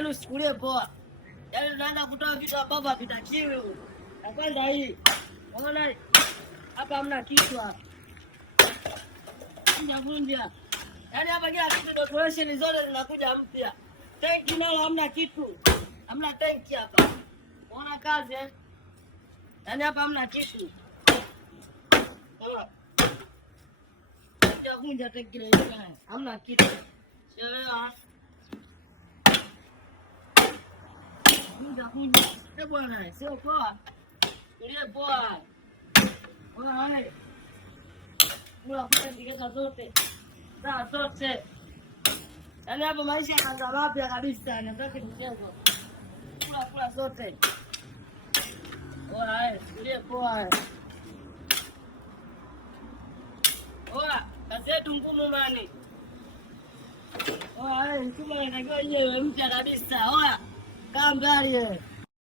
Yaani usichukulie poa. Yaani naenda kutoa vitu ambavyo havitakiwi. Na kwanza hii. Unaona hii? Hapa hamna kitu hapa. Vunja. Yaani hapa kila kitu decoration zote zinakuja mpya. Tanki nalo hamna kitu. Hamna tanki hapa. Unaona kazi eh? Yaani hapa hamna kitu. Vunja tanki lenyewe. Hamna kitu. Chelewa. Vunja. Bwana, sio poa. Ile poa. Bwana, kula kwa zote. Saa zote. Yaani hapo maisha yanaanza mapya kabisa, nataka mchezo. Kula zote. Oa, ile poa. Oa, kazi yetu ngumu mani. Oa, mtuma anatakiwa yeye mpya kabisa. Oa, kaa mbali.